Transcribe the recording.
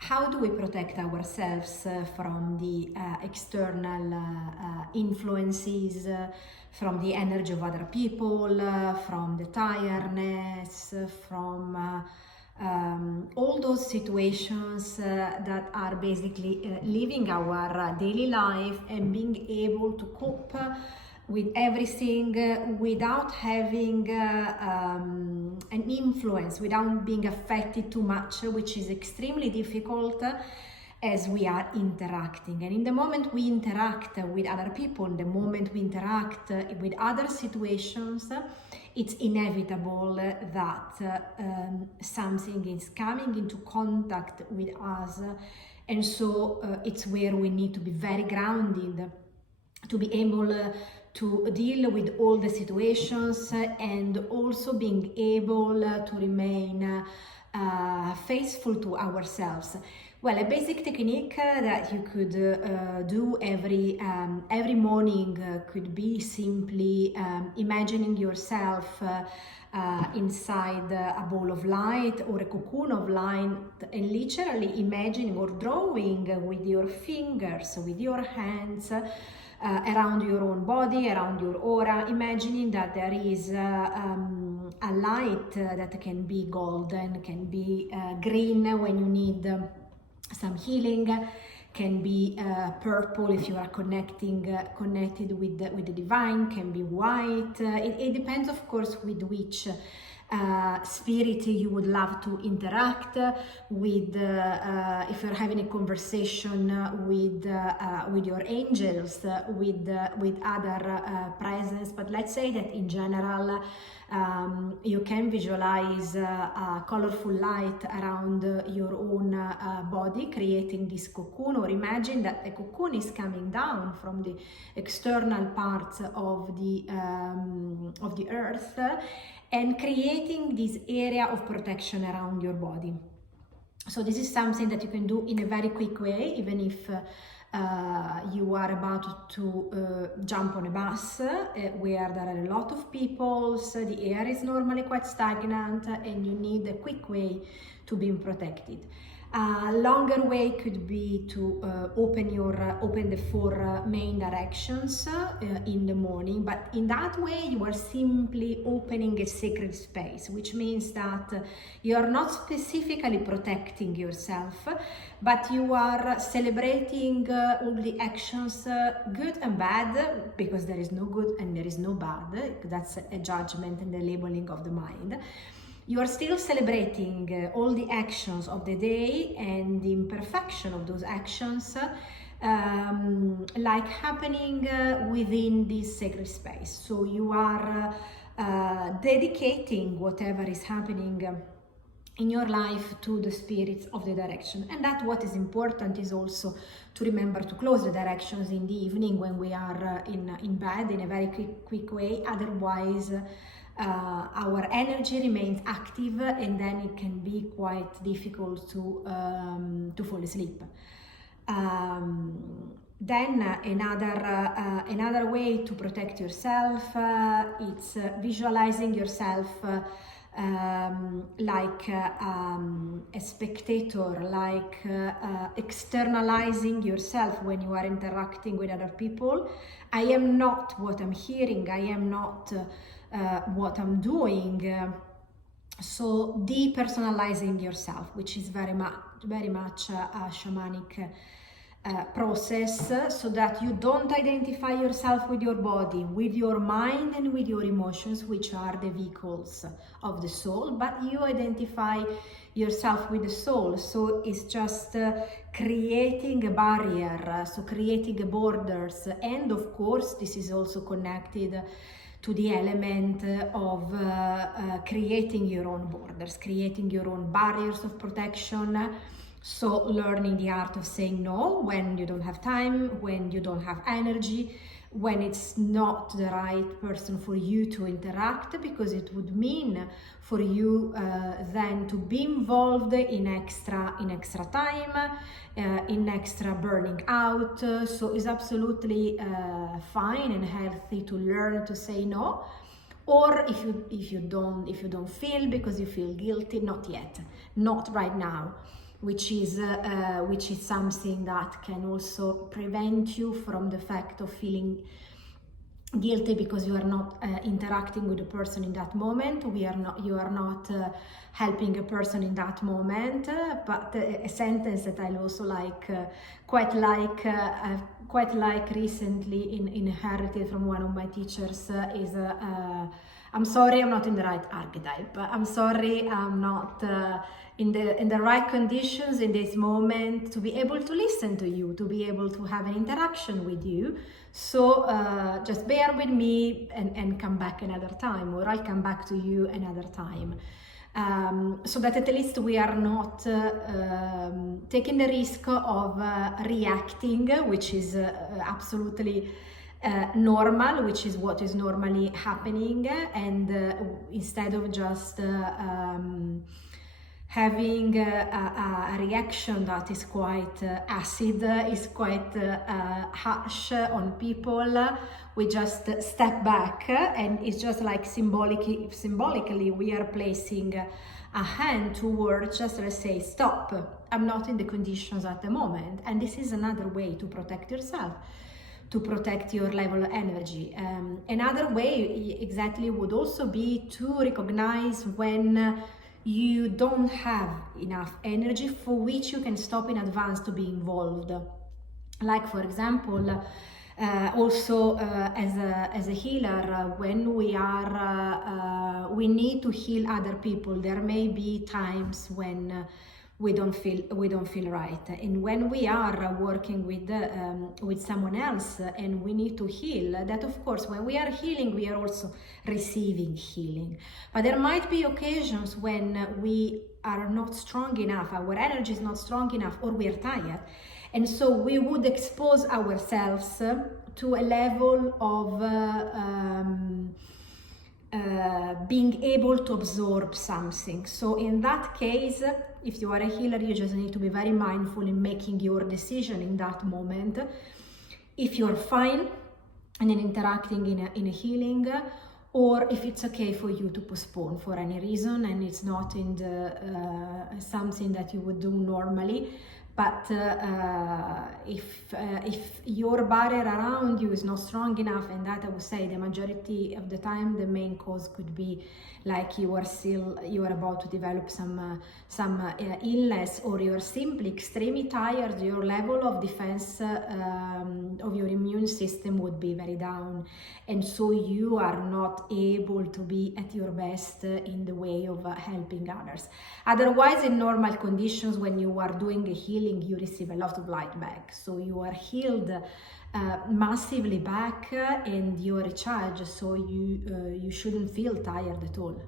how do we protect ourselves from the external influences, from the energy of other people, from the tiredness, from all those situations that are basically living our daily life and being able to cope with everything without having an influence, without being affected too much, which is extremely difficult as we are interacting. And in the moment we interact with other people, the moment we interact with other situations, it's inevitable that something is coming into contact with us. And so it's where we need to be very grounded to be able to deal with all the situations and also being able to remain faithful to ourselves. Well, a basic technique that you could do every morning could be simply imagining yourself inside a ball of light or a cocoon of light, and literally imagining or drawing with your fingers, with your hands, around your own body, around your aura, imagining that there is a light that can be golden, can be green when you need some healing, can be purple if you are connected with the divine, can be white. It depends, of course, with which spirit you would love to interact with. If you're having a conversation with your angels, with other presence, but let's say that in general you can visualize a colorful light around your own body, creating this cocoon, or imagine that a cocoon is coming down from the external parts of the earth and creating this area of protection around your body. So this is something that you can do in a very quick way, even if you are about to jump on a bus where there are a lot of people, so the air is normally quite stagnant and you need a quick way to be protected. A longer way could be to open the four main directions in the morning, but in that way you are simply opening a sacred space, which means that you are not specifically protecting yourself, but you are celebrating all the actions, good and bad, because there is no good and there is no bad. That's a judgment and the labeling of the mind. You are still celebrating all the actions of the day and the imperfection of those actions, like happening within this sacred space. So you are dedicating whatever is happening in your life to the spirits of the direction. And that what is important is also to remember to close the directions in the evening when we are in bed in a very quick way. Otherwise, our energy remains active and then it can be quite difficult to fall asleep. Then another way to protect yourself, it's visualizing yourself like a spectator, like externalizing yourself when you are interacting with other people. I am not what I'm hearing, I am not what I'm doing. So depersonalizing yourself, which is very much a shamanic process, so that you don't identify yourself with your body, with your mind and with your emotions, which are the vehicles of the soul, but you identify yourself with the soul. So it's just creating a barrier, so creating borders. And of course this is also connected to the element of creating your own borders, creating your own barriers of protection. So learning the art of saying no when you don't have time, when you don't have energy, when it's not the right person for you to interact, because it would mean for you then to be involved in extra time, in extra burning out. So it's absolutely fine and healthy to learn to say no. Or if you don't feel because you feel guilty, not yet, not right now. which is something that can also prevent you from the fact of feeling guilty because you are not interacting with a person in that moment. You are not helping a person in that moment. But a sentence that I also quite like recently inherited from one of my teachers is I'm sorry I'm not in the right archetype. I'm sorry I'm not in the right conditions in this moment to be able to listen to you, to be able to have an interaction with you. So just bear with me and come back another time, or I'll come back to you another time. So that at least we are not taking the risk of reacting, which is absolutely normal, which is what is normally happening, and instead of just having a reaction that is quite acid, is quite harsh on people, we just step back, and it's just like symbolically we are placing a hand towards, just let's say, stop, I'm not in the conditions at the moment. And this is another way to protect yourself, to protect your level of energy. Another way exactly would also be to recognize when you don't have enough energy for which you can stop in advance to be involved. Like, for example, also as a healer, when we need to heal other people, there may be times when we don't feel right, and when we are working with someone else and we need to heal, that of course when we are healing we are also receiving healing. But there might be occasions when we are not strong enough, our energy is not strong enough, or we are tired, and so we would expose ourselves to a level of being able to absorb something. So in that case, if you are a healer, you just need to be very mindful in making your decision in that moment. If you're fine and in interacting in a healing, or if it's okay for you to postpone for any reason and it's not in the something that you would do normally. But if your barrier around you is not strong enough, and that I would say the majority of the time the main cause could be like you are about to develop some illness, or you're simply extremely tired, your level of defense of your immune system would be very down, and so you are not able to be at your best in the way of helping others. Otherwise, in normal conditions, when you are doing a healing, you receive a lot of light back, so you are healed massively back and you are recharged, so you shouldn't feel tired at all.